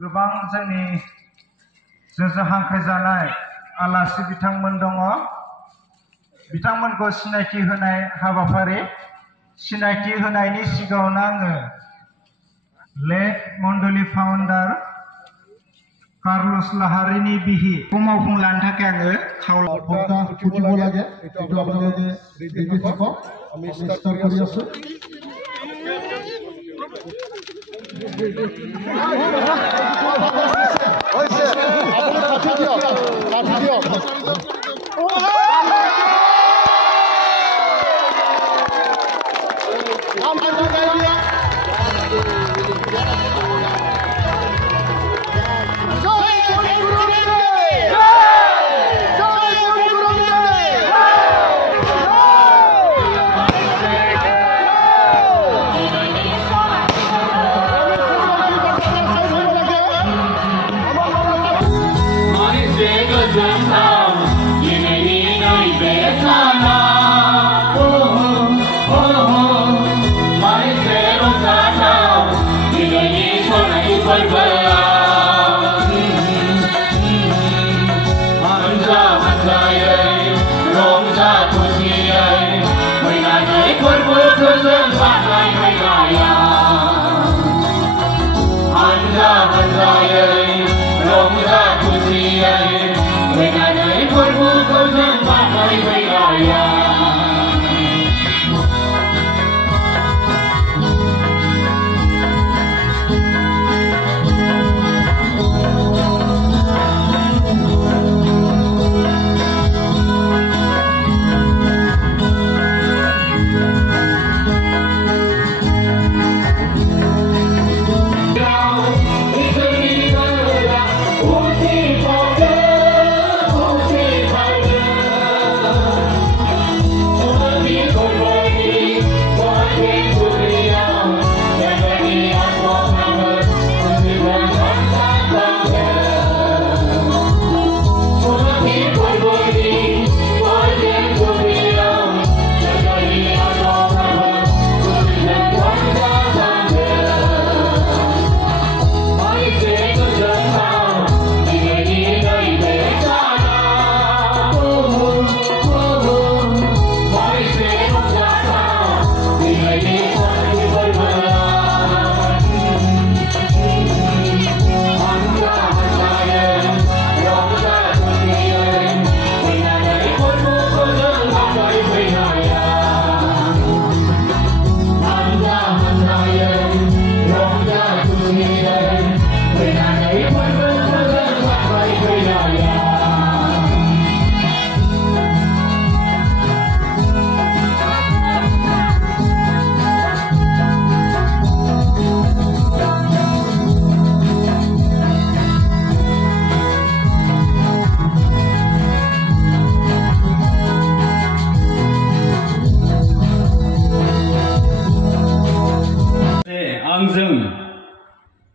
गोबां जोंनि जोंजों हांख्रायजानाय आलासि बिथांमोन दङ बिथांमोनखौ सिनायथि होनाय हाबाफारि सिनायथि होनायनि सिगाङावनो आङो लेट मण्डली फाउन्डार कार्लोस लाहारिनि बिहि मावफुंलांनो थाखाय आङो খাওয়া লাগে একটু আপনাদের রেডি থাকো আমি স্টার্ট করি আসো হইছে আপনি কাটি দিও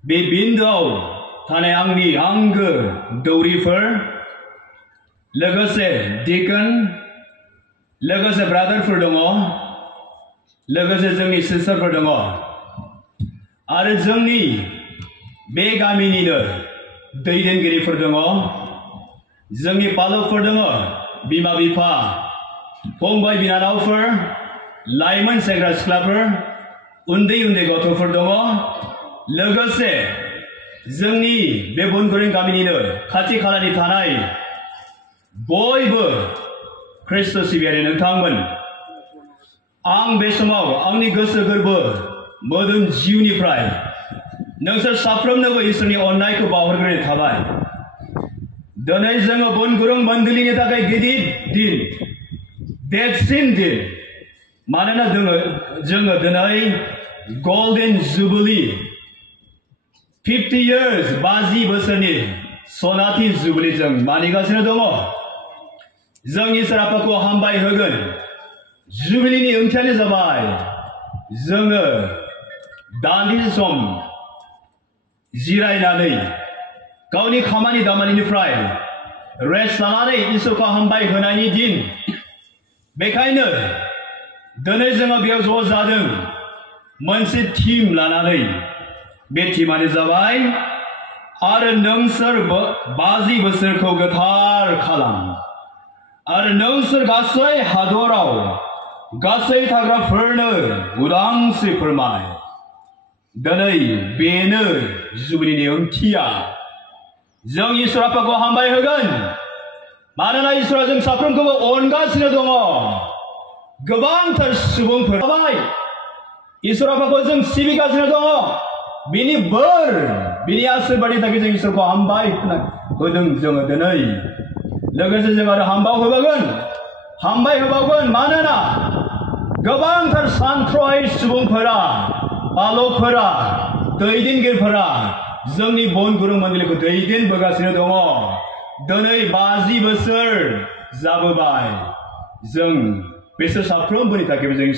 बे बिन्दोआव थानाय आंनि आंगो दौरिफोर लोगोसे डिकन लोगोसे ब्रादारफोर दङ लोगोसे जोंनि सिस्टारफोर दङ आरो जोंनि बे गामिनिनो दैदेनगिरिफोर दङ जोंनि पालकफोर दङ बिमा बिफा फंबाय बिनानावफोर लाइमोन सेंग्रा सिख्लाफोर उन्दै उन्दै गथ'फोर दङ लोगोसे जोंनि बे बनगुरिं गामिनिनो खाथि खालानि थानाय बयबो ख्रिस्ट सिबियारि नोंथांमोन आं बे समाव आंनि गोसो गोरबो मोदोम जिउनिफ्राय नोंसोर साफ्रोमनोबो इसोरनि अननायखौ बावहरग्रोनाय थाबाय दिनै जोङो बनगुरिं मण्डलीनि थाखाय गिदिर दिन देरसिन दिन मानोना जोङो दिनै गोल्डेन जुबिली 50 years 50 बोसोरनि सनाथि जुबिली जों मानिगासिनो दङ जों इसोर आफाखौ हामबाय होगोन जुबिलीनि ओंथियानो जाबाय जोङो दान्दिसे सम जिरायनानै गावनि खामानि दामानिनिफ्राय रेस्ट लानानै इसोरखौ हामबाय होनायनि दिन बेखायनो दिनै जोङो बेयाव ज' जादों मोनसे थीम लानानै बे थीमानो जाबाय आरो नोंसोर 50 बोसोरखौ गोथार खालाम आरो नोंसोर गासै हादराव गासै थाग्राफोरनो उदांस्रि फोरमाय दिनै बेनो जुबिलिनि ओंथिया जों इसोर आफाखौ हामबाय होगोन मानोना इसोरा जों साफ्रोमखौबो अनगासिनो दङ गोबांथार सुबुंफोर थाबाय इसोर आफाखौ जों सिबिगासिनो दङ बिनि बोर बिनि आशीर्बादनि थाखाय जों इसोरखौ हामबाय होदों जोङो दिनै लोगोसे जों आरो हामबाय होबावगोन मानोना गोबांथार सानथ्र'हायै सुबुंफोरा बालकफोरा दैदेनगिरिफोरा जोंनि बन गुरुं मन्दिरखौ दैदेनबोगासिनो दङ दिनै 50 बोसोर जाबोबाय जों बिसोर साफ्रोमबोनि थाखायबो जों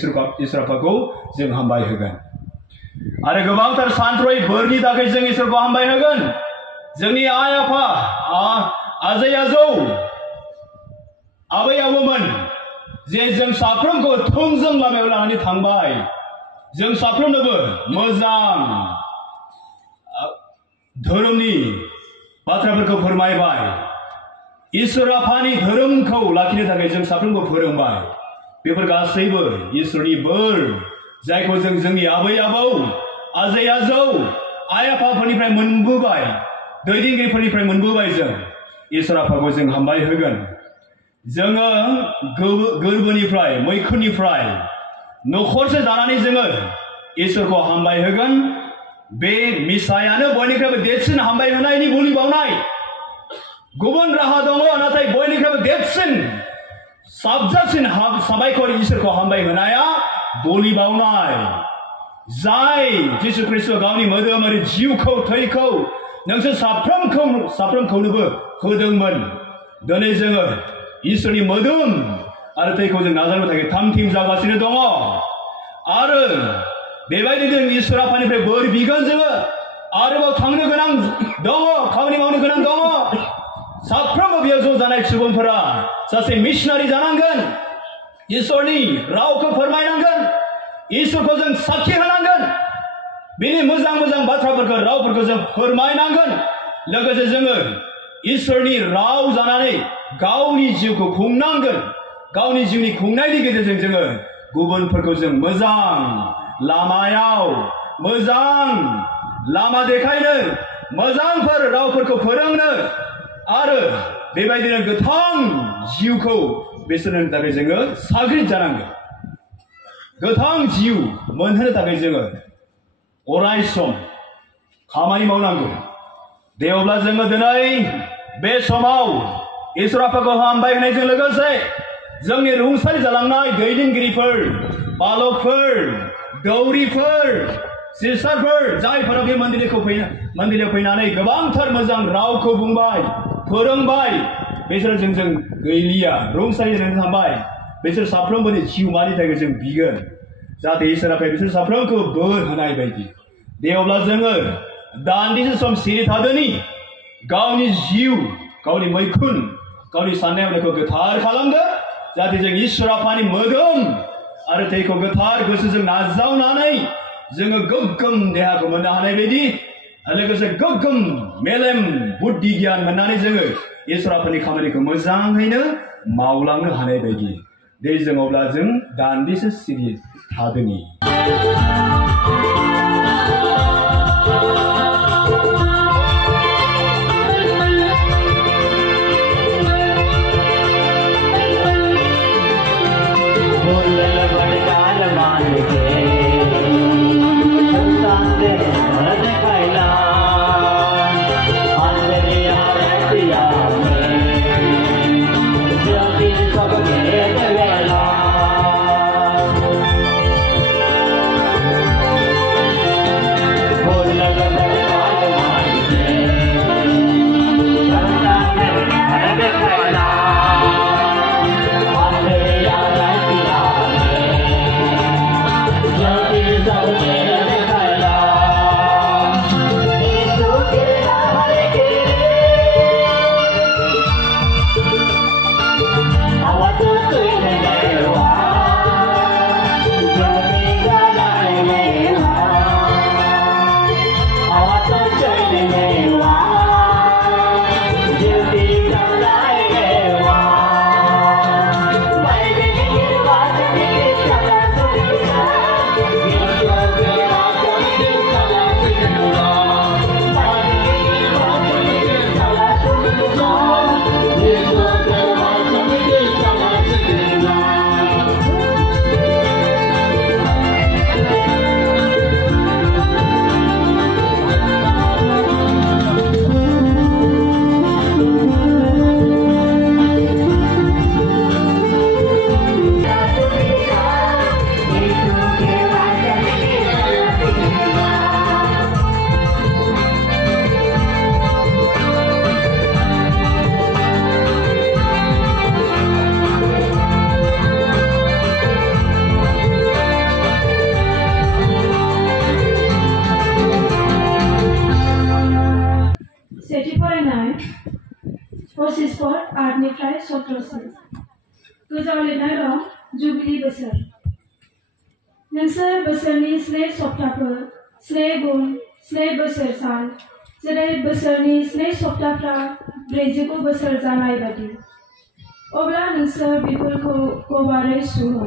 इसोर आफाखौ जों हामबाय होगोन आरो गोबांथार सानथ्र'यै बोरनि थाखाय जों इसोरखौ हामबाय होगोन जोंनि आइ आफा आजै आजौ आबै आबौमोन जे जों साफ्रोमखौ थोंजों लामायाव लानानै थांबाय जों साफ्रोमनोबो मोजां धोरोमनि बाथ्राफोरखौ फोरमायबाय इसोर आफानि धोरोमखौ लाखिनो थाखाय जों साफ्रोमबो फोरोंबाय बेफोर गासैबो इसोरनि बोर जायखौ जों जोंनि आबै आबौ आजै आजौ आइ आफाफोरनिफ्राय मोनबोबाय दैदेनगिरिफोरनिफ्राय मोनबोबाय जों इसोर आफाखौ जों हामबाय होगोन जोङो गोरबोनिफ्राय मैखुननिफ्राय न'खरसे जानानै जोङो इसोरखौ हामबाय होगोन बे मिसायानो बयनिख्रुइबो देरसिन हामबाय होनायनि बोलि बावनाय गुबुन राहा दङ नाथाय बयनिख्रुइबो देरसिन साबजासिन साबायखर इसोरखौ हामबाय होनाया बोलि बावनाय जाय जिसु ख्रीष्टआ गावनि मोदोम आरो जिउखौ थैखौ नोंसोर साफ्रोमखौनोबो होदोंमोन दिनै जोङो इसोरनि मोदोम आरो थैखौ जों नाजानो थाखाय थामथिम जागासिनो दङ आरो बेबायदिनो जों इसोर आफानिफ्राय बोर बिगोन जोङो आरोबाव थांनो गोनां दङ खामानि मावनो गोनां दङ साफ्रोमबो बेयाव ज' जानाय सुबुंफोरा सासे मिशनारि जानांगोन इसोरनि रावखौ फोरमायनांगोन इसोरखौ जों साखि होनांगोन बिनि मोजां बाथ्राफोरखौ रावफोरखौ जों फोरमायनांगोन लोगोसे जोङो इसोरनि राव जानानै गावनि जिउखौ खुंनांगोन गावनि जिउनि खुंनायनि गेजेरजों जोङो गुबुनफोरखौ जों मोजां लामायाव मोजां लामा देखायनो मोजांफोर रावफोरखौ फोरोंनो आरो बेबायदिनो गोथां जिउखौ बिसोरनो थाखाय जोङो साग्रिद जानांगोन गोथां जिउ मोनहोनो थाखाय जोङो अराय सम खामानि मावनांगौ दे अब्ला जोङो दिनै बे समाव इसोर आफाखौ हामबाय होनायजों लोगोसे जोंनि रुंसारि जालांनाय दैदेनगिरिफोर बालकफोर दौरिफोर सिस्टारफोर जायफोरा बे मन्दिराव फैनानै गोबांथार मोजां रावखौ बुंबाय फोरोंबाय बिसोर जों गैलिया रुंसारि जानानै थांबाय बिसोर साफ्रोमबोनि जिउमानि थाखाय जों बिगोन जाहाथे इसोर आफाया बिसोर साफ्रोमखौ बोर होनाय बायदि दे अब्ला जोङो दान्दिसे सम सिरि थादोनि गावनि जिउ गावनि मैखुन गावनि साननाय हनायखौ गोथार खालामदो जाहाथे जों इसोर आफानि मोदोम आरो थैखौ गोथार गोसोजों नाजावनानै जोङो गोग्गोम देहाखौ मोननो हानाय बायदि लोगोसे गोग्गोम मेलेम बुद्धि गियान मोननानै जोङो इसोर आफानि खामानिखौ मोजाङैनो मावलांनो हानाय बायदि दे जों अब्ला जों दान्दिसे सिरि थादोनि सेथि फरायनाय पसिस्पर आर्टनिफ्राय 17 गोजाव लिरनाय दं जुबिलि बोसोर नोंसोर बोसोरनि 7 सप्ताफोर 7 गुन 7 बोसोर सान जेरै बोसोरनि 7 सप्ताफ्रा 49 बोसोर जानाय बायदि अब्ला नोंसोर बेफोरखौ गोबारै सुहो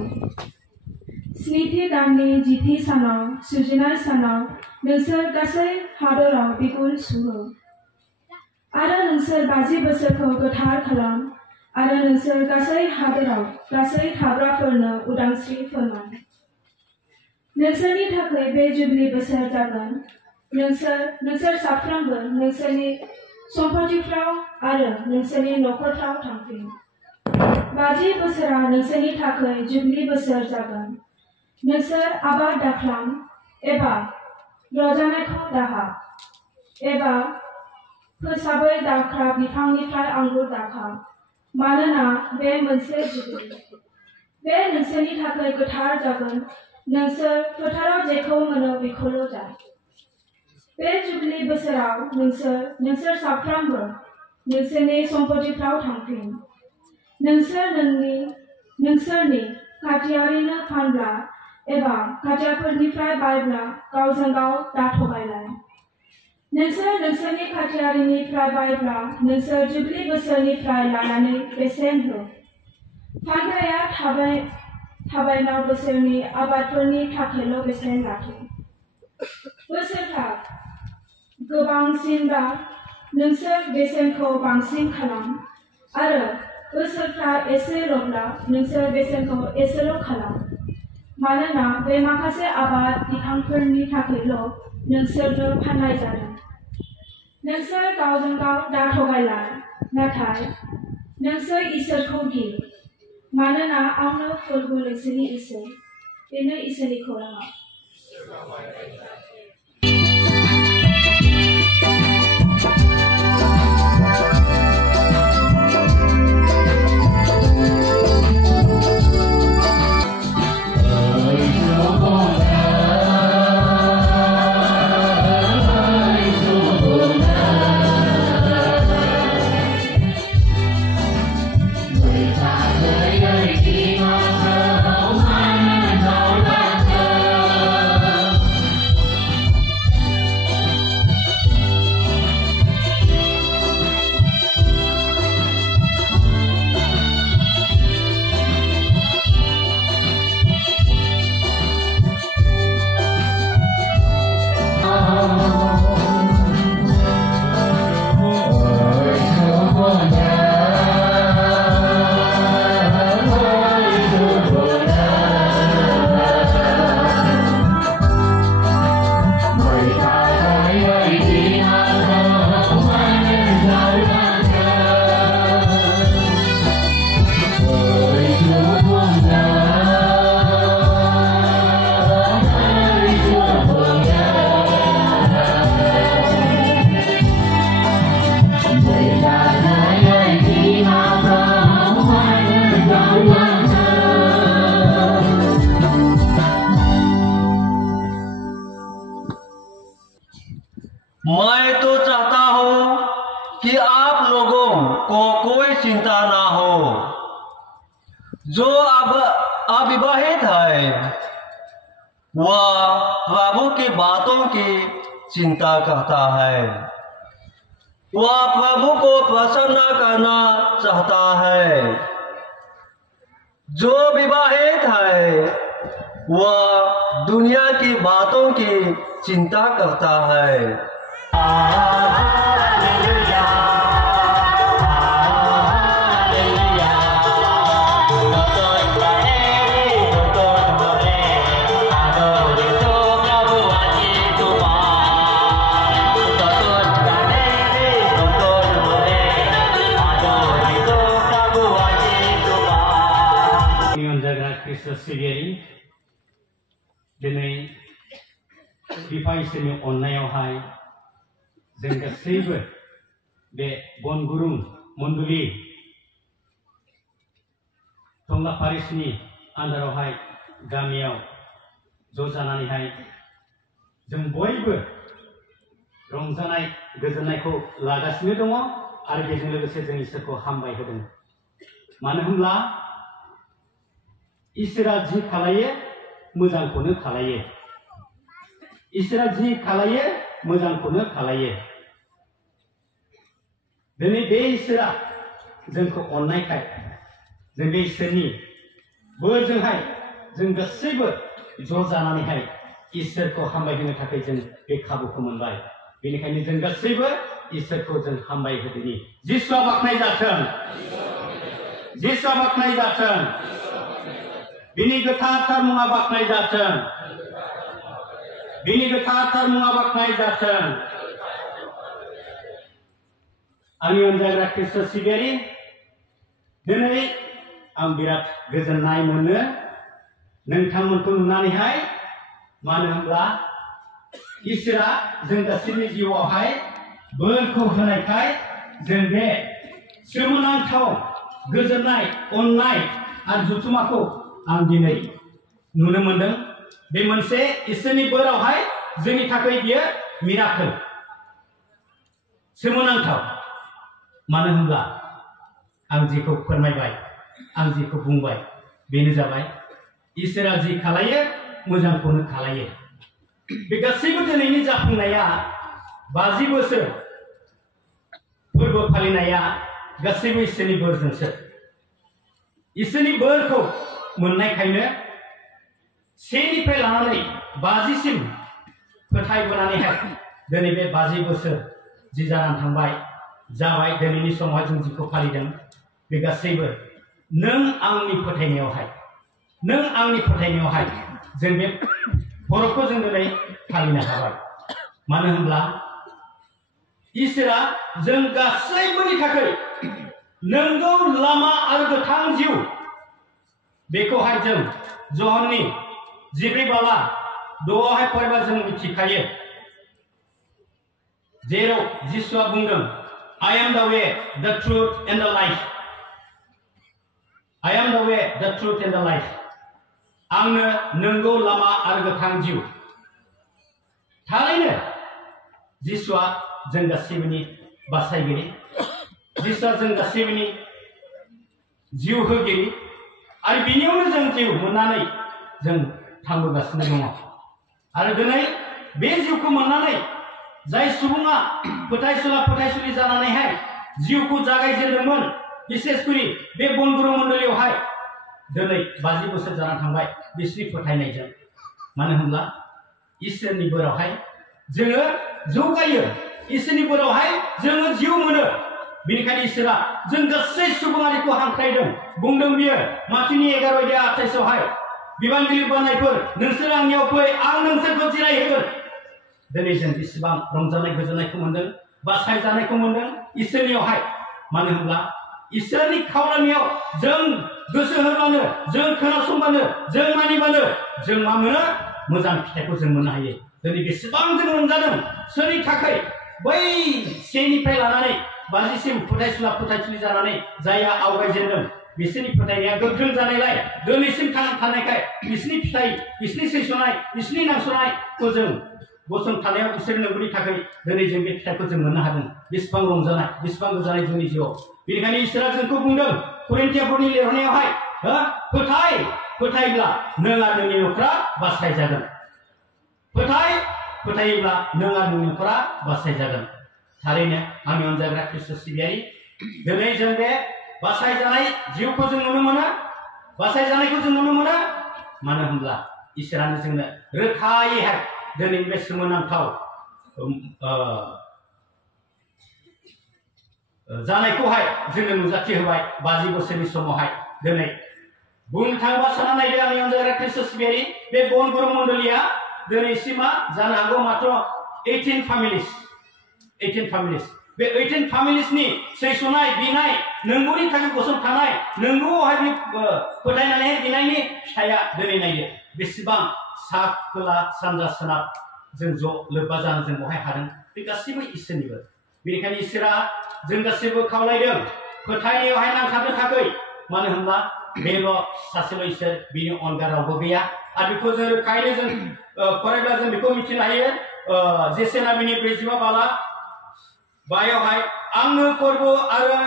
स्निथि दाननि जिथि सानाव सुजिनाय सानाव नोंसोर गासै हादराव बिगुर सुहो आरो नोंसोर 50 बोसोरखौ गोथार खालाम आरो नोंसोर गासै हादराव गासै थाग्राफोरनो उदांस्रि फोरमान नोंसोरनि थाखाय बे जुबिलि बोसोर जागोन नोंसोर साफ्रोमबो नोंसोरनि सम्पथिफ्राव आरो नोंसोरनि नखरफ्राव थांफिन 50 बोसोरा नोंसोरनि थाखाय जुबिलि बोसोर जागोन नोंसोर आबाद दाख्लाम एबा रजानायखौ दाहा एबा फोसाबै दाख्रा बिफांनिफ्राय आंगुर दाखा मानोना बे मोनसे जुबिलि बे नोंसोरनि थाखाय गोथार जागोन नोंसोर फोथाराव जेखौ मोनो बेखौल' जा बे जुबिलि बोसोराव नोंसोर साफ्रोमबो नोंसोरनि सम्पथिफ्राव थांफिन नोंसोरनि खाथियारिनो फानब्ला एबा खाथियाफोरनिफ्राय बायब्ला गावजों गाव दाथगायलाय नोंसोरनि खाथियारिनिफ्राय बायब्ला नोंसोर जुबिलि बोसोरनिफ्राय लानानै बेसेन हो फानग्राया थाबायनाव बोसोरनि आबादफोरनि थाखायल' बेसेन लाखि बोसोरफ्रा गोबांसिनबा नोंसोर बेसेनखौ बांसिन खालाम आरो बोसोरफ्रा एसेल'ब्ला नोंसोर बेसेनखौ एसेल' खालाम मानोना बे माखासे आबाद बिफांफोरनि थाखायल' नोंसोरनो फाननाय जादों नोंसोर गावजों गाव दाथगायलाय नाथाय नोंसोर इसोरखौ गि मानोना आंनो फोरबो नोंसोरनि इसोर बेनो इसोरनि खौराङा मैं तो चाहता हूं कि आप लोगों को कोई चिंता ना हो जो अब अविवाहित है वह प्रभु की बातों की चिंता करता है वह प्रभु को प्रसन्न करना चाहता है जो विवाहित है वह दुनिया की बातों की चिंता करता है दिनै बिफा इसोरनि अननायावहाय जों गासैबो बे बनगुरुं मण्डली टंला पारिसनि आन्दारावहाय गामियाव ज' जानानैहाय जों बयबो रंजानाय गोजोननायखौ लागासिनो दङ आरो बेजों लोगोसे जों इसोरखौ हामबाय होदों। मानो होनब्ला इसोरा जि खालायो मोजांखौनो खालायो। इसोरा जि खालायो मोजांखौनो खालायो। दिनै बे इसोरा जोंखौ अननायखाय जों बे इसोरनि बोरजोंहाय जों गासैबो ज' जानानैहाय इसोरखौ हामबाय होनो थाखाय जों बे खाबुखौ मोनबाय। बेनिखायनो जों गासैबो इसोरखौ जों हामबाय होदोनि। जिसुआ बाख्नाय जाथों, जिसुआ बाख्नाय जाथों, बिनि गोथार मुङा बाख्नाय जाथों, बिनि गोथार मुङा बाख्नाय जाथों। आंनि अनजाग्रा ख्रिस्ट सिबियारि, दिनै आं बिराद गोजोननाय मोनो नोंथांमोनखौ नुनानैहाय। मानो होनब्ला इसोरा जों गासैनि जिउआवहाय बोरखौ होनायखाय जों बे सोमोनांथाव गोजोननाय, अननाय आरो जुथुमाखौ आं दिनै नुनो मोनदों। बे मोनसे इसोरनि बोरावहाय जोंनि थाखाय बियो मिराकोल, सोमोनांथाव। मानो होनब्ला आं जिखौ फोरमायबाय, आं जिखौ बुंबाय, बेनो जाबाय इसोरा जि खालायो मोजांखौनो खालायो। बे गासैबो दिनैनि जाफुंनाया 50 बोसोर फोरबो फालिनाया गासैबो इसोरनि बोरजोंसो। इसोरनि बोरखौ मोननायखायनो 1 निफ्राय लानानै 50 सिम फोथायबोनानैहाय दिनै बे 50 बोसोर जि जानानै थांबाय जाबाय। दिनैनि समावहाय जों जिखौ फालिदों बे गासैबो नों आंनि फोथायनायावहाय, नों आंनि फोथायनायावहाय जों बे फरबखौ जों दिनै फालिनो हाबाय। मानो होनब्ला इसोरा जों गासैबोनि थाखाय नंगौ लामा आरो गोथां जिउ बेखौहाय जों जहननि 14:6 फरायबा जों मिथिखायो। जेराव जिसुआ बुंदों, I am the way, the truth and the life. I am the way, the truth and the life. आंनो नंगौ लामा आरो गोथां जिउ। थारैनो जिसुआ जों गासैबोनि बासायगिरि, जिसुआ जों गासैबोनि जिउ होगिरि आरो बिनियावनो जों जिउ मोननानै जों थांबोगासिनो दङ। आरो दिनै बे जिउखौ मोननानै जाय सुबुङा फोथायसुला फोथायसुलि जानानैहाय जिउखौ जागायजेनदोंमोन, बिसेसकरि बे बनगुरु मण्डलीयावहाय दिनै 50 बोसोर जाना थांबाय बिसोरनि फोथायनायजों। मानो होनब्ला इसोरनि बोरावहाय जोङो जौगायो, इसोरनि बोरावहाय जोङो जिउ मोनो। बेनिखायनो इसोरा जों गासै सुबुङारिखौ हांख्रायदों। बुंदों बियो माथिनि 11:28 बिबानगिरि बानायफोर, नोंसोर आंनियाव फै, आं नोंसोरखौ जिरायहोगोन। दिनै जों बेसेबां रंजानाय गोजोननायखौ मोनदों, बासायजानायखौ मोनदों इसोरनियावहाय। मानो होनब्ला इसोरनि खावलायनायाव जों गोसो होबानो, जों खोनासंबानो, जों मानिबानो जों मा मोनो? मोजां फिथाइखौ जों मोननो हायो। दिनै बेसेबां जों रंजादों सोरनि थाखाय? बै 1 निफ्राय लानानै 50 सिम फोथायसुला फोथायसुलि जानानै जायहा आवगायजेनदों बिसोरनि फोथायनाया गोख्रों जानायलाय दिनैसिम थांना थानायखाय बिसोरनि फिथाइ, बिसोरनि सैसनाय, बिसोरनि नांसनायखौ जों गसंथानायाव बिसोर नंगौनि थाखाय दिनै जों बे फिथाइखौ जों मोननो हादों। बेसेबां रंजानाय, बेसेबां गोजोननाय जोंनि जिउआव। बेनिखायनो इसोरा जोंखौ बुंदों करिन्थियाफोरनि लिरनायावहाय, फोथायब्ला नों आरो नोंनि न'खरा बासायजागोन। फोथायोब्ला नों आरो नोंनि न'खरा बासायजागोन। थारैनो आंनि अनजाग्रा ख्रिस्ट सिबियारि, दिनै जों बे बासायजानाय जिउखौ जों नुनो मोनो, बासायजानायखौ जों नुनो मोनो। मानो होनब्ला इसोरानो जोंनो रोखायैहाय दिनैनि बे सोमोनांथाव जानायखौहाय जोंनो नुजाथि होबाय 50 बोसोरनि समावहाय। दिनै बुंनो थाङोबा सानना नायदो आंनि अनजाग्रा ख्रिस्ट सिबियारि, बे बनगुरु मण्डलीया दिनैसिमा जानो हागौ मात्र 18 फेमिलिस। बे 18 फेमिलिसनि सैसनाय, बिनाय, नंगौनि थाखाय गसंथानाय, नंगौआवहाय फोथायनानै बिनायनि फिथाइया दिनै नायदो बेसेबां सा खोला सानजा सोनाब जों ज' लोब्बा जानो जों बहाय हादों। बे गासैबो इसोरनिबो। बेनिखायनो इसोरा जों गासैबो खावलायदों फोथायनायावहाय नांथाबनो थाखाय। मानो होनब्ला बेल' सासेल' इसोर, बिनि अनगा रावबो गैया। आरो बेखौ जों रोखायैनो जों फरायब्ला जों बेखौ मिथिनो हायो। जेसेनाबिनि 45 बाला बायावहाय आंनो फोरबो आरो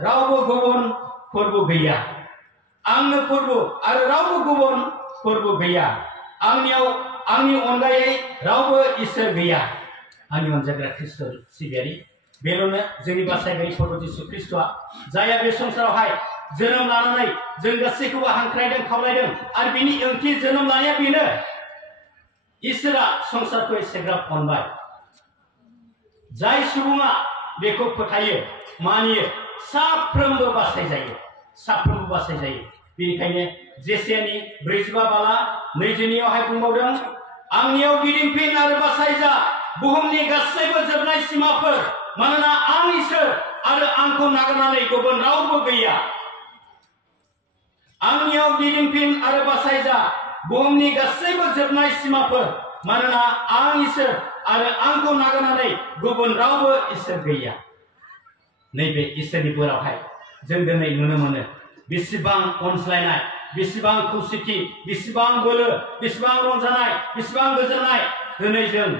रावबो गुबुन फोरबो गैया आंनो फोरबो आरो रावबो गुबुन फोरबो गैया आंनियाव आंनि अनगायै रावबो इसोर गैया आंनि अनजाग्रा ख्रिस्ट सिबियारि बेल'नो जोंनि बासायगिरि प्रभु जिसु ख्रिस्टआ जायहा बे संसारावहाय जोनोम लानानै जों गासैखौबो हांख्रायदों खावलायदों आरो बिनि ओंथि जोनोम लानाया बेनो इसोरा संसारखौ एसेग्राब अनबाय जाय सुबुङा बेखौ फोथायो मानियो साफ्रोमबो बासायजायो बेनिखायनो जेसेनि 45 बाला 22आवहाय बुंबावदों आंनियाव गिदिंफिन आरो बासायजा बुहुमनि गासैबो जोबनाय सिमाफोर मानोना आं इसोर आरो आंखौ नागारनानै गुबुन रावबो गैया आंनियाव गिदिंफिन आरो बासायजा बुहुमनि गासैबो जोबनाय सिमाफोर मानोना आं इसोर आरो आंखौ नागारनानै गुबुन रावबो इसोर गैया नैबे इसोरनि बोरावहाय जों दिनै नुनो मोनो बेसेबां अनज्लायनाय बेसेबां खौसेथि बेसेबां बोलो बेसेबां रंजानाय बेसेबां गोजोननाय दिनै जों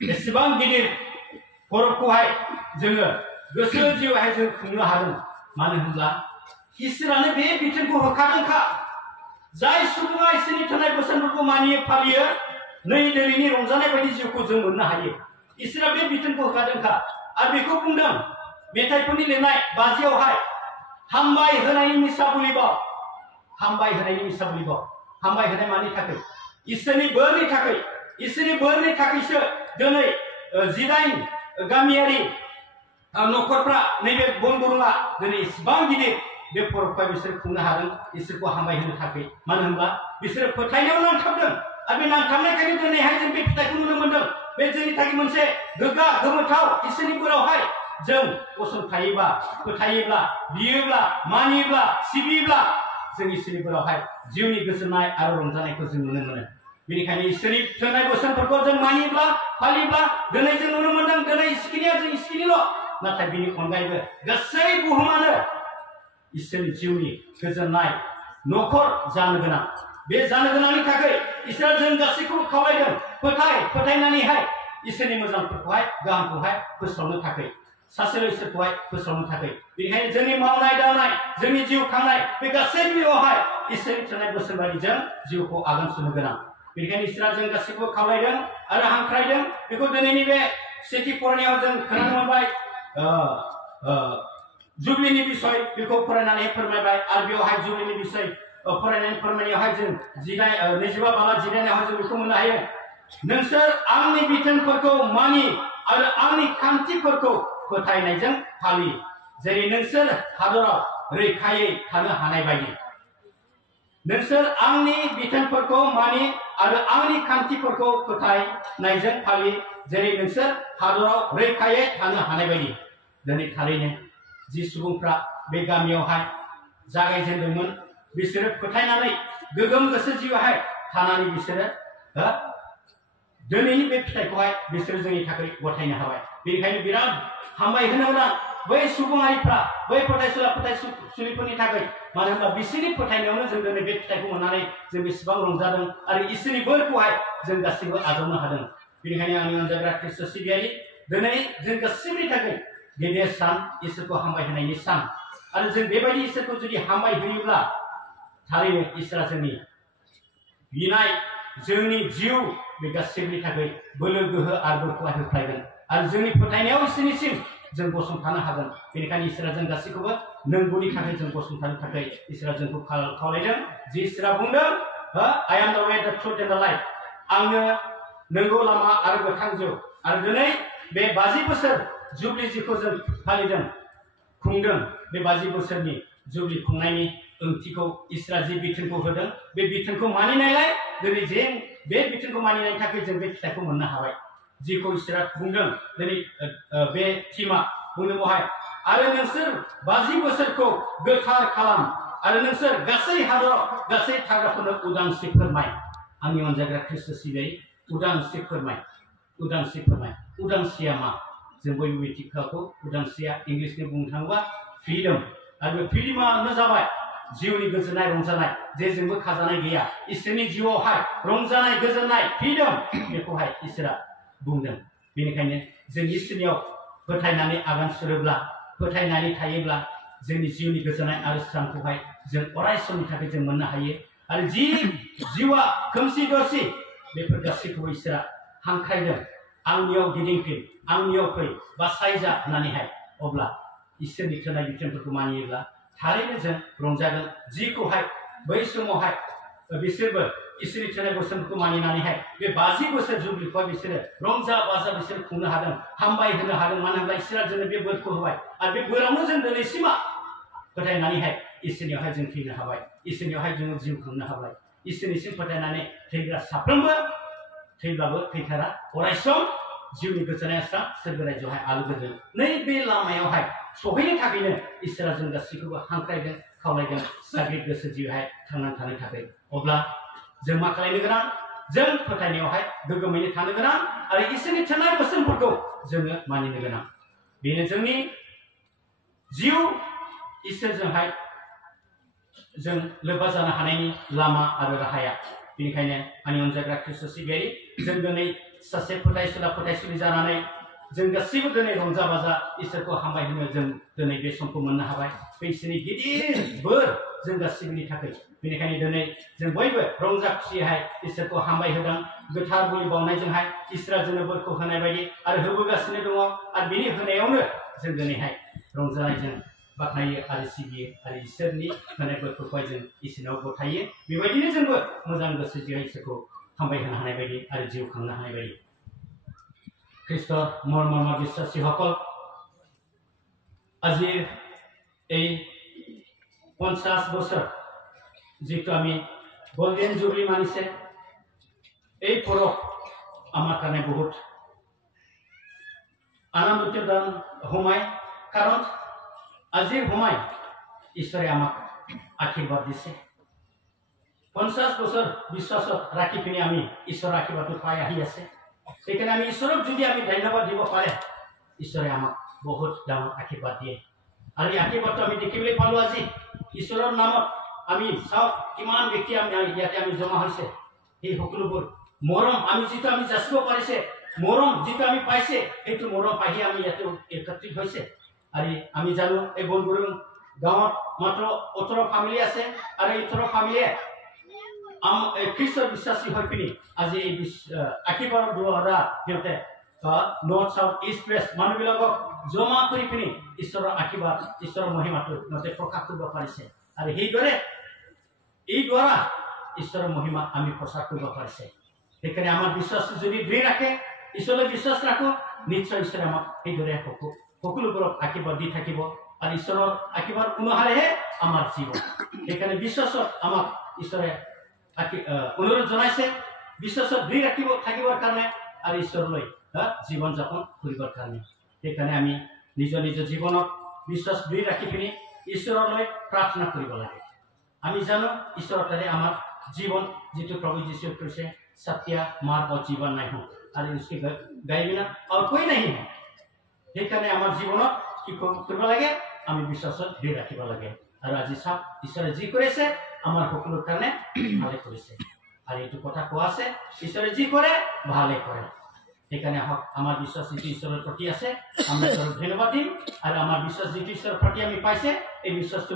बेसेबां गिदिर फोरबोखौहाय जोङो गोसो जिउहाय जों खुंनो हादों मानो होनब्ला इसोरानो बे बिथोनखौ होखादोंखा जाय सुबुङा इसोरनि थोनाय बोसोनफोरखौ मानियो फालियो नै दिनैनि रंजानाय बायदि जिउखौ जों मोननो हायो इसोरा बे बिथोनखौ होखादोंखा आरो बेखौ बुंदों मेथाइफोरनि लिरनाय 50आवहाय हामबाय होनायनि मिसा बुलिबाव हामबाय होनाय मानि थाखाय इसोरनि बोरनि थाखायसो दिनै 19 गामियारि नखरफ्रा नैबे बनगुरुङा दिनै इसेबां गिदिर बे फोरबोखौ बिसोर खुंनो हादों इसोरखौ हामबाय होनो थाखाय मानो होनब्ला बिसोरो फोथायनायाव नांथाबदों आरो बे नांथाबनायखायनो दिनैहाय जों बे फिथाइखौ नुनो मोनदों बे जोंनि थाखाय मोनसे गोग्गा गोमोथाव इसोरनि बोरावहाय जों गसंथायोबा फोथायोब्ला बियोब्ला मानियोब्ला सिबियोब्ला जों इसोरनि बोरावहाय जिउनि गोजोननाय आरो रंजानायखौ जों नुनो मोनो बेनिखायनो इसोरनि थोनाय बोसोनफोरखौ जों मानियोब्ला फालियोब्ला दिनै जों नुनो मोनदों दिनै इसोरनिया जों इसोरनिल' नाथाय बिनि अनगायैबो गासै बुहुमानो इसोरनि जिउनि गोजोननाय नखर जानो गोनां बे जानो गोनांनि थाखाय इसोरा जों गासैखौबो खावलायदों फोथायनानैहाय इसोरनि मोजांफोरखौहाय गाहामखौहाय फोसावनो थाखाय सासेल' इसोरखौहाय फोसावनो थाखाय बेनिखायनो जोंनि मावनाय दांनाय जोंनि जिउ खांनाय बे गासै जिउआवहाय इसोरनि थोनाय बोसोन बायदि जों जिउखौ आगान सुरनो गोनां बेनिखायनो इसोरा जों गासैखौबो खावलायदों आरो हांख्रायदों बेखौ दिनैनि बे सेथि फरायनायाव जों खोनानो मोनबाय जुबलिनि बिसय बेखौ फरायनानै फोरमायबाय आरो बेवहाय जुबलिनि बिसय फरायनानै फोरमायनायावहाय जों 25 बाला 19आवहाय जों बेखौ मोननो हायो नोंसोर आंनि बिथोनफोरखौ मानि आरो आंनि खान्थिफोरखौ फोथायनायजों फालि जेरै नोंसोर हादराव रैखायै थानो हानाय बायदि नोंसोर आंनि बिथोनफोरखौ मानि आरो आंनि खान्थिफोरखौ फोथायनायजों फालि जेरै नोंसोर हादराव रैखायै थानो हानाय बायदि दिनै थारैनो जि सुबुंफ्रा बे गामियावहाय जागायजेनदोंमोन बिसोरो फोथायनानै गोगोम गोसो जिउआवहाय थानानै बिसोरो दिनैनि बे फिथाइखौहाय बिसोरो जोंनि थाखाय गथायनो हाबाय बेनिखायनो बिराद हामबाय होनो गोनां बै सुबुङारिफ्रा बै फोथायसुलिफोरनि थाखाय मानो होनब्ला बिसोरनि फोथायनायावनो जों दिनै बे फिथाइखौ मोननानै जों बेसेबां रंजादों आरो इसोरनि बोरखौहाय जों गासैबो आजावनो हादों बेनिखायनो आंनि अनजाग्रा ख्रिस्ट सिबियारि दिनै जों गासैबोनि थाखाय गेदेर सान इसोरखौ हामबाय होनायनि सान आरो जों बेबायदि इसोरखौ जुदि हामबाय होयोब्ला थारैनो इसोरा जोंनि बिनाय जोंनि जिउ बे गासैबोनि थाखाय बोलो गोहो आरो बोरखौहाय होफ्लायगोन आरो जोंनि फोथायनायाव इसोरनिसिम जों गसंथानो हागोन बेनिखायनो इसोरा जों गासैखौबो नंगौनि थाखाय जों गसंथानो थाखाय इसोरा जोंखौ खावलायदों जि इसोरा बुंदों I am the way, the truth and the life आंनो नंगौ लामा आरो गोथां जिउ आरो दिनै बे 50 बोसोर जुबलि जिखौ जों फालिदों खुंदों बे 50 बोसोरनि जुबलि खुंनायनि ओंथिखौ इसोरा जि बिथोनखौ होदों बे बिथोनखौ मानिनायलाय दिनै जों बे बिथोनखौ मानिनायनि थाखाय जों बे फिथाइखौ मोननो हाबाय जिखौ इसोरा बुंदों दिनै बे टीमा बुंदों बेवहाय आरो नोंसोर 50 बोसोरखौ गोथार खालाम आरो नोंसोर गासै हादराव गासै थाग्राफोरनो उदांस्रि फोरमाय आंनि अनजाग्रा ख्रिस्ट सिबियारि उदांस्रि फोरमाय उदांस्रिया मा जों बयबो मिथिखागौ उदांस्रिया इंलिसनि बुंनो थाङोबा फ्रीडम आरो बे फ्रीडमानो जाबाय जिउनि गोजोननाय रंजानाय जेजोंबो खाजानाय गैया इसोरनि जिउआवहाय रंजानाय गोजोननाय फ्रीडम बेखौहाय इसोरा बुंदों बेनिखायनो जों इसोरनियाव फोथायनानै आगान सुरोब्ला फोथायनानै थायोब्ला जोंनि जिउनि गोजोननाय आरो स्रांखौहाय जों अराय समनि थाखाय जों मोननो हायो आरो जि जिउआ खोमसि दरसि बेफोर गासैखौबो इसोरा हांख्रायदों आंनियाव गिदिंफिन आंनियाव फै बासायजा होननानैहाय अब्ला इसोरनि थोनाय बिथोनफोरखौ मानियोब्ला थारैनो जों रंजागोन जिखौहाय बै समावहाय बिसोरबो इसोरनि थोनाय बोसोनफोरखौ मानिनानैहाय बे 50 बोसोर जुबलिखौहाय बिसोरो रंजा बाजा बिसोर खुंनो हादों हामबाय होनो हादों मानो होनब्ला इसोरा जोंनो बे बोरखौ होबाय आरो बे बोरावनो जों दिनैसिमा फोथायनानैहाय इसोरनियावहाय जों थैनो हाबाय इसोरनियावहाय जों जिउ खांनो हाबाय इसोरनिसिम फोथायनानै थैग्रा साफ्रोमबो थैब्लाबो थैथारा अरायसम जिउनि गोजोननाय स्रां सोरगो रायजोआवहाय आलो गोजोन नैबे लामायावहाय सहैनो थाखायनो इसोरा जों गासैखौबो हांख्रायदों खावलायदों साग्रिद गोसो जिउहाय थांनानै थानो थाखाय अब्ला जों मा खालामनो गोनां जों फोथायनायावहाय गोग्गोमैनो थानो गोनां आरो इसोरनि थोनाय बोसोनफोरखौ जोङो मानिनो गोनां बेनो जोंनि जिउ इसोरजोंहाय जों लोब्बा जानो हानायनि लामा आरो राहाया बेनिखायनो आंनि अनजाग्रा ख्रिस्ट सिबियारि जों दिनै सासे फोथायसुला फोथायसुलि जानानै जों गासैबो दिनै रंजा बाजा इसोरखौ हामबाय होनो जों दिनै बे समखौ मोननो हाबाय बे इसोरनि गिदिर बोर जों गासैबोनि थाखाय बेनिखायनो दिनै जों बयबो रंजा खुसियैहाय इसोरखौ हामबाय होदों गोथार बोलि बावनायजोंहाय इसोरा जोंनो बोरखौ होनाय बायदि आरो होबोगासिनो दङ आरो बिनि होनायावनो जों दिनैहाय रंजानायजों बाख्नायो आरो सिबियो आरो इसोरनि होनाय बोरफोरखौहाय जों इसोरनाव गथायो बेबायदिनो जोंबो मोजां गोसो जिउआव इसोरखौ हामबाय होनो हानाय बायदि आरो जिउ खांनो हानाय बायदि খ্রিস্ট মর্মর্ম বিশ্বাসী সকল আজির এই 50 বছর যেহেতু আমি গোল্ডেন জুবলি মানিছে এই পরব আমার কারণে বহুত আনন্দিত দান সময় কারণ আজির সময় ঈশ্বরে আমাক আশীর্বাদ দিছে 50 বছর বিশ্বাসত রাখি পিনে আমি ঈশ্বৰৰ আশীৰ্বাদটো পাই আহি আছে সেইকাৰণে আমি ঈশ্বৰক যদি আমি ধন্যবাদ দিব পাৰে ঈশ্বৰে আমাক বহুত ডাঙৰ আশীৰ্বাদ দিয়ে আৰু এই আশীৰ্বাদটো আমি দেখিবলৈ পালো আজি ঈশ্বৰৰ নামত আমি চাওক কিমান ব্যক্তি আমি ইয়াতে আমি জমা হৈছে এই সকলোবোৰ মৰম আমি যিটো আমি যাচিব পাৰিছে মৰম যিটো আমি পাইছে সেইটো মৰম পাহি আমি ইয়াতে একত্ৰিত হৈছে আৰু আমি জানো এই বনগুৰুং গাঁৱত মাত্ৰ 18 ফ্যামিলি আছে আৰু এই 18 ফ্যামিলিয়ে খ্ৰীষ্টৰ বিশ্বাসী হৈ পিনি আজি এই আশীৰ্বাদৰ দ্বাৰা সিহঁতে নৰ্থ সাউথ ইষ্ট ৱেষ্ট মানুহবিলাকক জমা কৰি পিনি ঈশ্বৰৰ আশীৰ্বাদ ঈশ্বৰৰ মহিমাটো সিহঁতে প্ৰকাশ কৰিব পাৰিছে আৰু এই দ্বাৰা ঈশ্বৰৰ মহিমা আমি প্ৰচাৰ কৰিব পাৰিছে সেইকাৰণে আমাৰ বিশ্বাসটো যদি দৃঢ় ৰাখে ঈশ্বৰলৈ বিশ্বাস ৰাখো নিশ্চয় ঈশ্বৰে আমাক এইদৰে সকলোবোৰক আশীৰ্বাদ দি থাকিব আৰু ঈশ্বৰৰ আশীৰ্বাদ অনুসাৰেহে আমাৰ জীৱন সেইকাৰণে বিশ্বাসত আমাক ঈশ্বৰে অনুৰোধ জনাইছে বিশ্বাসত দৃঢ় ৰাখিব থাকিবৰ কাৰণে আৰু ঈশ্বৰলৈ জীৱন যাপন কৰিবৰ কাৰণে সেইকাৰণে আমি নিজৰ নিজৰ জীৱনত বিশ্বাস দৃঢ় ৰাখি পিনি ঈশ্বৰলৈ প্ৰাৰ্থনা কৰিব লাগে আমি জানো ঈশ্বৰৰ তাৰে আমাৰ জীৱন যিটো প্ৰভু যীশু কৈছে সত্য মাৰ্গ আৰু জীৱন নাই হওঁ আৰু इसके गाय बिना और कोई नहीं है সেইকাৰণে আমাৰ জীৱনত কি কৰিব লাগে আমি বিশ্বাসত দৃঢ় ৰাখিব লাগে আৰু আজি চাওক ঈশ্বৰে যি কৰিছে আমাৰ সকলোৰ কাৰণে ভালে কৰিছে আৰু এইটো কথা কোৱা আছে ঈশ্বৰে যি কৰে ভালে কৰে সেইকাৰণে আমাৰ বিশ্বাস যিটো ঈশ্বৰৰ প্ৰতি আছে আমি ঈশ্বৰক ধন্যবাদ দিম আৰু আমাৰ বিশ্বাস যিটো ঈশ্বৰৰ প্ৰতি আমি পাইছে এই বিশ্বাসটো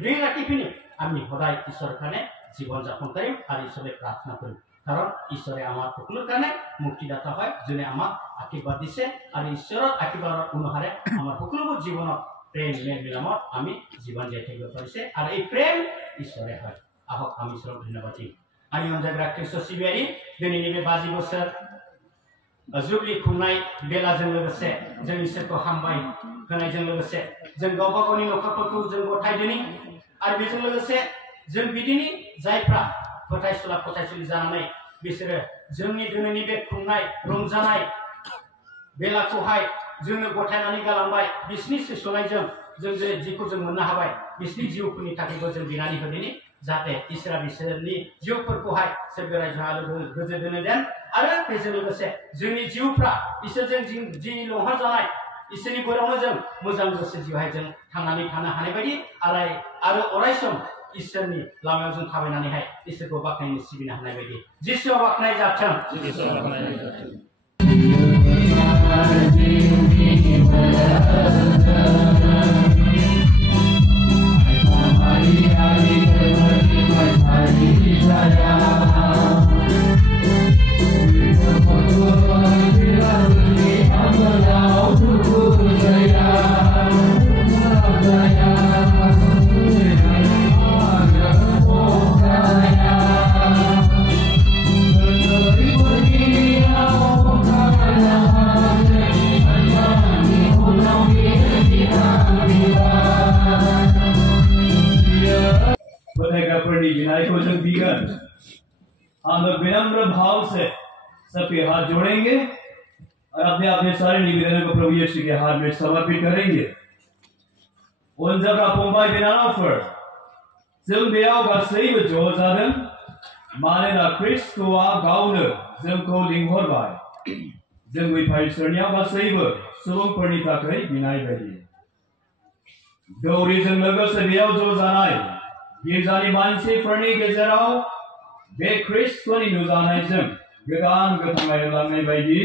দৃঢ় ৰাখি পিনি আমি সদায় ঈশ্বৰৰ কাৰণে জীৱন যাপন কৰিম আৰু ঈশ্বৰলৈ প্ৰাৰ্থনা কৰিম কাৰণ ঈশ্বৰে আমাৰ সকলোৰ কাৰণে মুক্তিদাতা হয় যোনে আমাক আশীৰ্বাদ দিছে আৰু ঈশ্বৰৰ আশীৰ্বাদৰ অনুসাৰে আমাৰ সকলোবোৰ জীৱনত প্ৰেম মেল মিলামত আমি জীৱন জীয়াই থাকিব পাৰিছে আৰু এই প্ৰেম ঈশ্বৰে হয় আহক আমি ঈশ্বৰক ধন্যবাদ দিম আমি অনজাগ্ৰা খ্ৰীষ্ট সিবিয়াৰী দিনैनि बे 50 बोसोर जुबलि खुंनाय बेलाजों लोगोसे जों इसोरखौ हामबाय होनायजों लोगोसे जों गावबा गावनि नखरफोरखौ जों गथायदोनि आरो बेजों लोगोसे जों बिदिनि जायफ्रा फोथायसुला फोथायसुलि जानानै बिसोरो जोंनि दिनैनि बे खुंनाय रंजानाय बेलाखौहाय जोंनो गथायनानै गालांबाय बिसोरनि सोस'नायजों जों जे जिखौ जों मोननो हाबाय बिसोरनि जिउफोरनि थाखायबो जों बिनानै होदिनि जाहाथे इसोरा बिसोरनि जिउफोरखौहाय सोरगो रायजोआ गोजोन होनो देन आरो बेजों लोगोसे जोंनि जिउफ्रा इसोरजों जि लंहार जानाय इसोरनि बोरावनो जों मोजां गोसो जिउहाय जों थांनानै थानो हानाय बायदि आरो अरायसम इसोरनि लामायाव जों थाबायनानैहाय इसोरखौ बाख्नायनो सिबिनो हानाय बायदि जिसुआ बाख्नाय जाथों हम लोग विनम्र भाव से सबके हाथ जोड़ेंगे और अपने अपने सारे निवेदनों को प्रभु यीशु के हाथ में समर्पित करेंगे। Unser Pombai Binafur, जों बेयाव गासैबो ज' जादों मानोना ख्रीष्टआ गावनो जोंखौ लिंहरबाय। जों बिफा इसोरनियाव गासैबो सुबुंफोरनि थाखाय बिनाय बायदि दौरिजों लोगोसे बेयाव ज' जानाय गिर्जानि मानसिफोरनि गेजेराव बे ख्रीष्टनि नुजानायजों गोदान गोथाङै लांनाय बायदि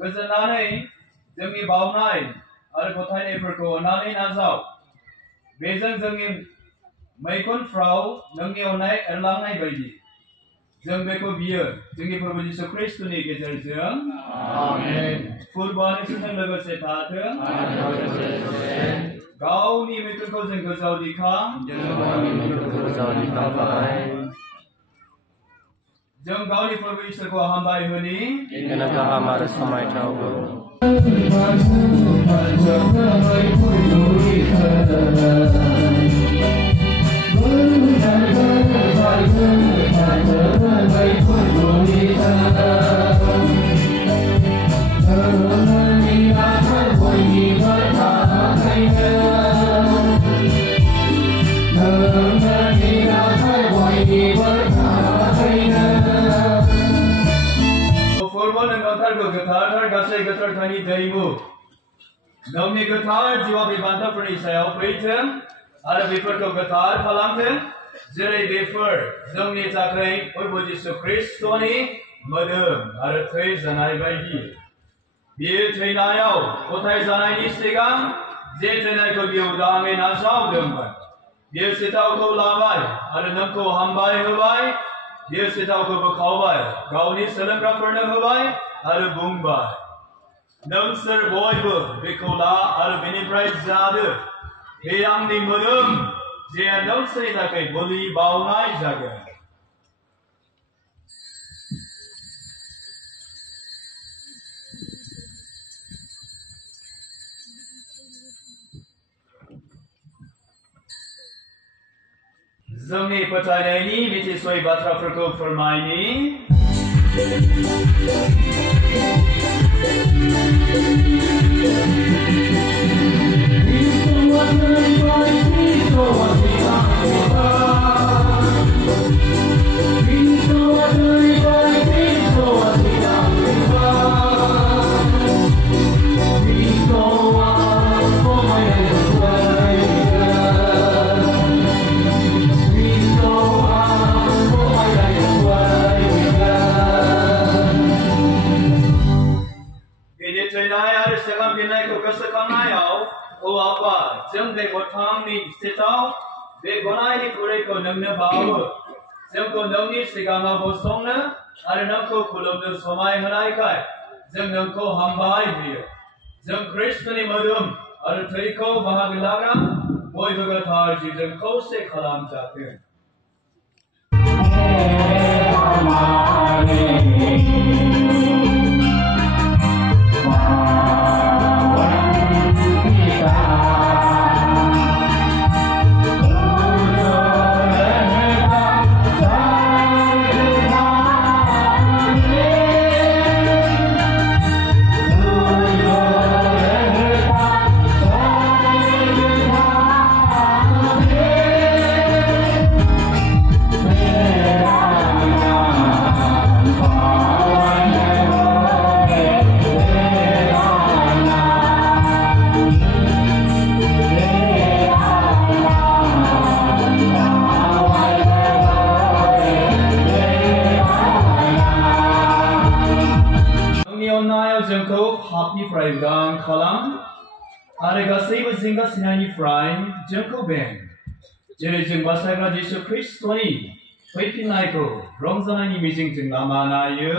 गोजोननानै जोंनि बावनाय आरो गथायनायफोरखौ अननानै नाजाव। बेजों जोंनि मैखुनफ्राव नोंनि अननाय एरलांनाय बायदि जों बेखौ बियो जोंनि प्रभु जिसु ख्रीष्टनि गेजेरजों आमेन। फुरबानिजों लोगोसे थाथों गावनि मैखुनखौ जों गोजौआव दिखां जों गावनि प्रभु इसोरखौ हामबाय होनि गाहाम आरो समायथाव गासै गोथारथानि दैमु नोंनि गोथार जिउआ बे बान्थाफोरनि सायाव फैथों आरो बेफोरखौ गोथार खालामथों जेरै बेफोर जोंनि थाखाय प्रभु जिसु ख्रीष्टनि मोदोम आरो थै जानाय बायदि बियो थैनायाव गथाय जानायनि सिगां जे थैनायखौ बियो उदाङै नाजावदोंमोन बियो सिथावखौ लाबाय आरो नोंखौ हामबाय होबाय बियो सिथावखौ बोखावबाय गावनि सोलोंग्राफोरनो होबाय आरो बुंबाय नोंसोर बयबो बेखौ ला आरो बेनिफ्राय जादो बे आंनि मोदोम जे नोंसोरनि थाखाय बलि बावनाय जागोन जोंनि फोथायनायनि मिथिस'यै बाथ्राफोरखौ फोरमायनि जों बे गथांनि सिथाव बे गनायनि खुरैखौ नोंनो बावो जोंखौ नोंनि सिगाङाव गसंनो आरो नोंखौ खुलुमनो समाय होनायखाय जों नोंखौ हामबाय होयो जों ख्रीष्टनि मोदोम आरो थैखौ बाहागो लाग्रा बयबो गोथार जिउजों खौसे खालामजाथों पापनिफ्राय उदां खालाम आरो गासैबो जिंगा सिनायनिफ्राय जोंखौ बें जेरै जों बासायग्रा जिसु ख्रीष्टनि फैफिननायखौ रंजानायनि मिजिंजों लामानायो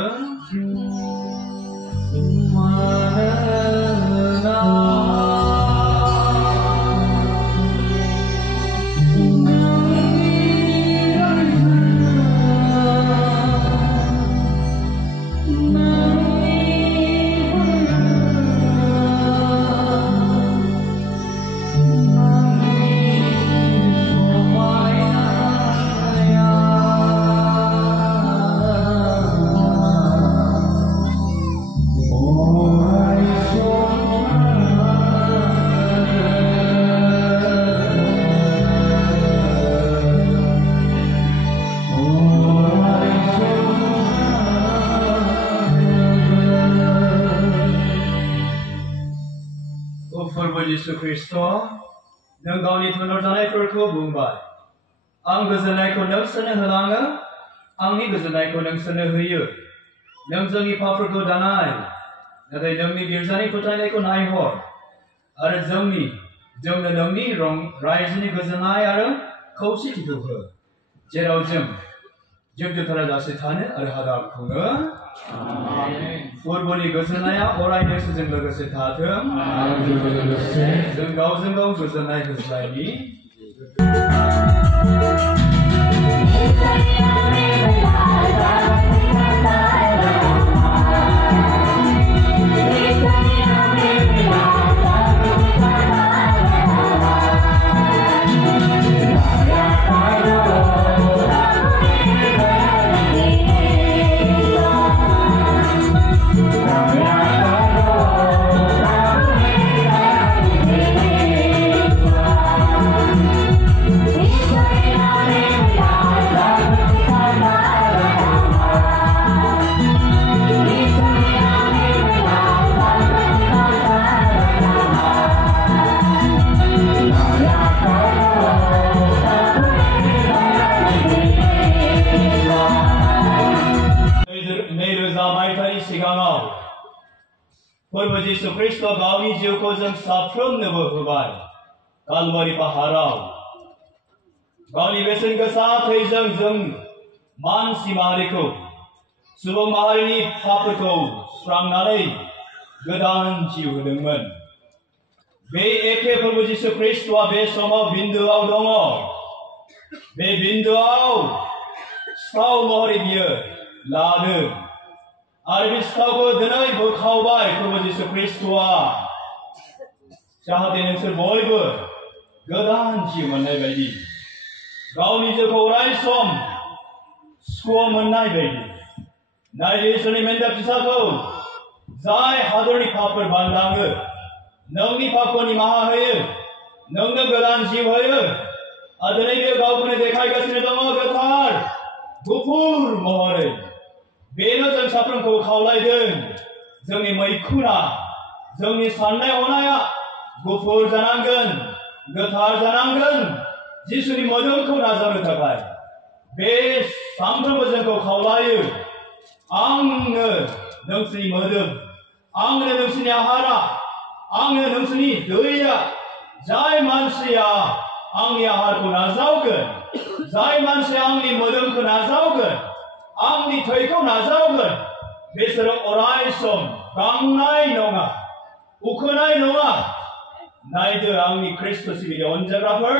जिसु ख्रीष्ट नों गावनि थुनरजानायफोरखौ बुंबाय आं गोजोननायखौ नोंसोरनो होलाङो आंनि गोजोननायखौ नोंसोरनो होयो नों जोंनि पापफोरखौ दानाय नाथाय नोंनि गिर्जानि फोथायनायखौ नायहर आरो जोंनो नोंनि रायजोनि गोजोननाय आरो खौसेथिखौ हो जेराव जों जोबथाराजासे थानो आरो हादाब खुङो फोरबोनि गोजोननाया अरायनो जों लोगोसे थाथों जों गावजों गाव गोजोननाय होज्लायनि Victory! फोरबो जिसु खृष्ट गावनि जिउखौ जों साफ्रोमनोबो होबाय कालवारि पाहाराव गावनि बेसेन गोसा थैजों जों मानसि माहारिखौ सुबुं माहारिनि पापफोरखौ सुस्रांनानै गोदान जिउ होदोंमोन बे एखे फोरबो जिसु खृष्टआ बे समाव बिन्दुआव दङ बे बिन्दुआव सिथाव महरै बियो लादों आरो बे सिथावखौ दिनै बोखावबाय फोरबो जिसु खृष्टआ जाहाथे नोंसोर बयबो गोदान जिउ मोननाय बायदि गावनि जिउखौ अराय सम सुखुआव मोननाय बायदि नायदो इसोरनि मेन्दा फिसाखौ जाय हादरनि पापफोर बानलाङो नोंनि पापखौ निमाहा होयो नोंनो गोदान जिउ होयो आरो दिनै बियो गावखौनो देखायगासिनो दङ गोथार गुफुर महरै बेनो जों साफ्रोमखौ खावलायदों जोंनि मैखुना जोंनि साननाय हनाया गुफुर जानांगोन गोथार जानांगोन जिसुनि मोदोमखौ नाजावनो थाखाय बे सानफ्रोमबो जोंखौ खावलायो आंनो नोंसोरनि मोदोम आंनो नोंसोरनि आहारा आंनो नोंसोरनि दैया जाय मानसिया आंनि आहारखौ नाजावगोन जाय मानसिया आंनि मोदोमखौ नाजावगोन आंनि थैखौ नाजावगोन बिसोरो अराय सम गांनाय नङा उखैनाय नङा नायदो आंनि खृष्ट सिबिनाय अनजाग्राफोर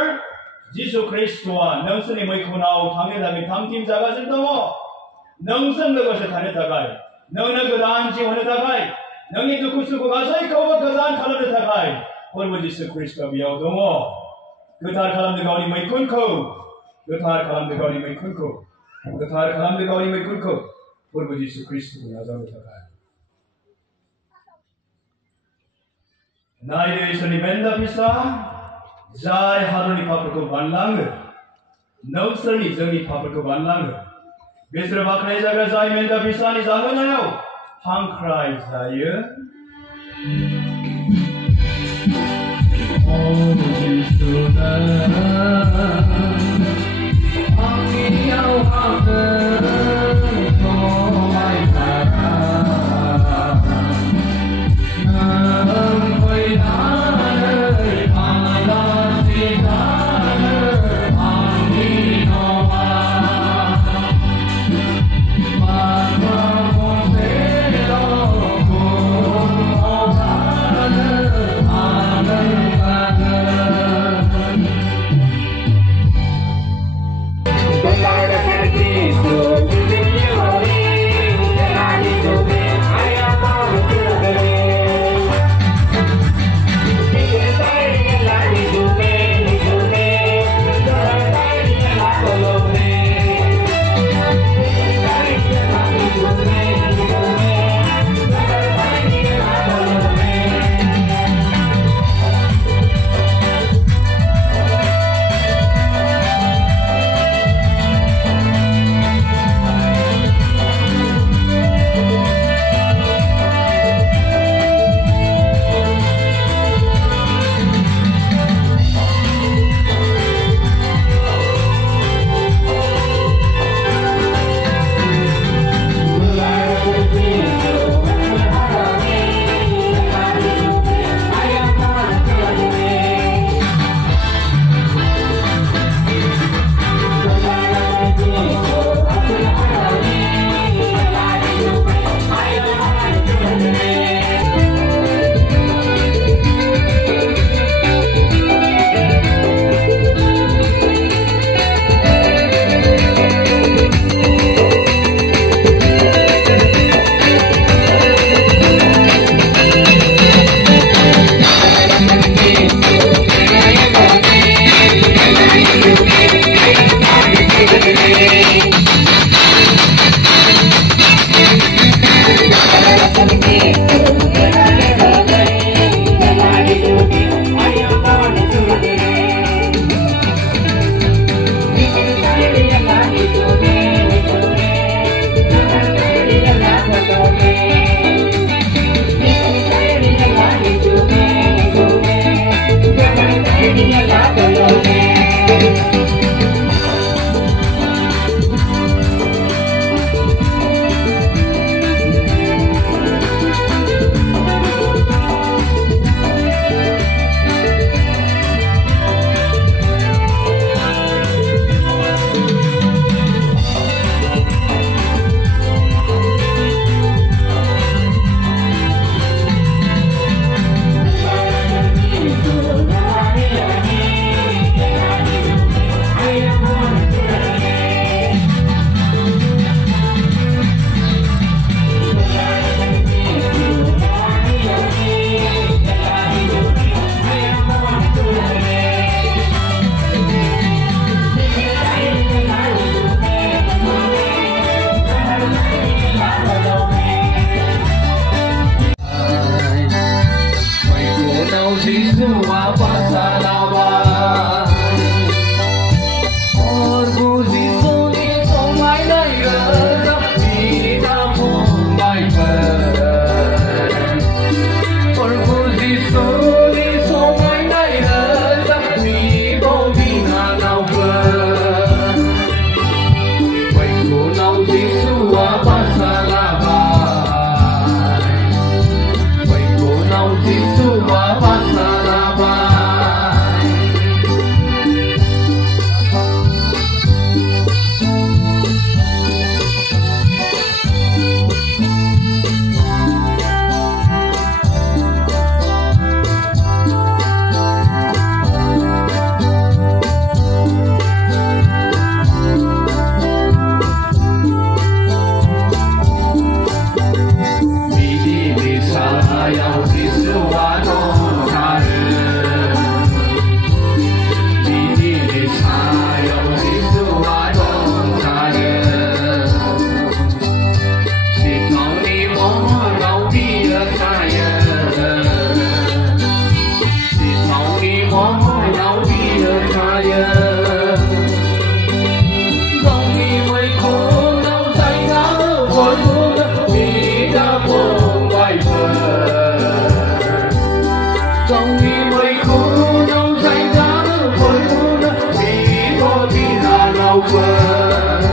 जिसु खृष्टआ नोंसोरनि मैखुनाव थांनो थाखाय थामथिम जागासिनो दङ नोंजों लोगोसे थानो थाखाय नोंनो गोदान जिउ होनो थाखाय नोंनि दुखु सुखु गासैखौबो गोजान खालामनो थाखाय फोरबो जिसु खृष्टआ बेयाव दङ गोथार खालामनो गावनि मैखुनखौ गोथार खालामनो गावनि मैखुनखौ गोथार खालामनो गावनि मैखुनखौ फोरबो जिसु खृष्टखौ नाजावनो थाखाय नायदो इसोरनि बेन्दा फिसा जाय हादरनि पापफोरखौ बानलाङो नोंसोरनि जोंनि पापफोरखौ बानलाङो बिसोरो बाख्नाय जाग्रा जाय मेन्दा फिसानि जाहोनायाव हांख्राय जायो रावबो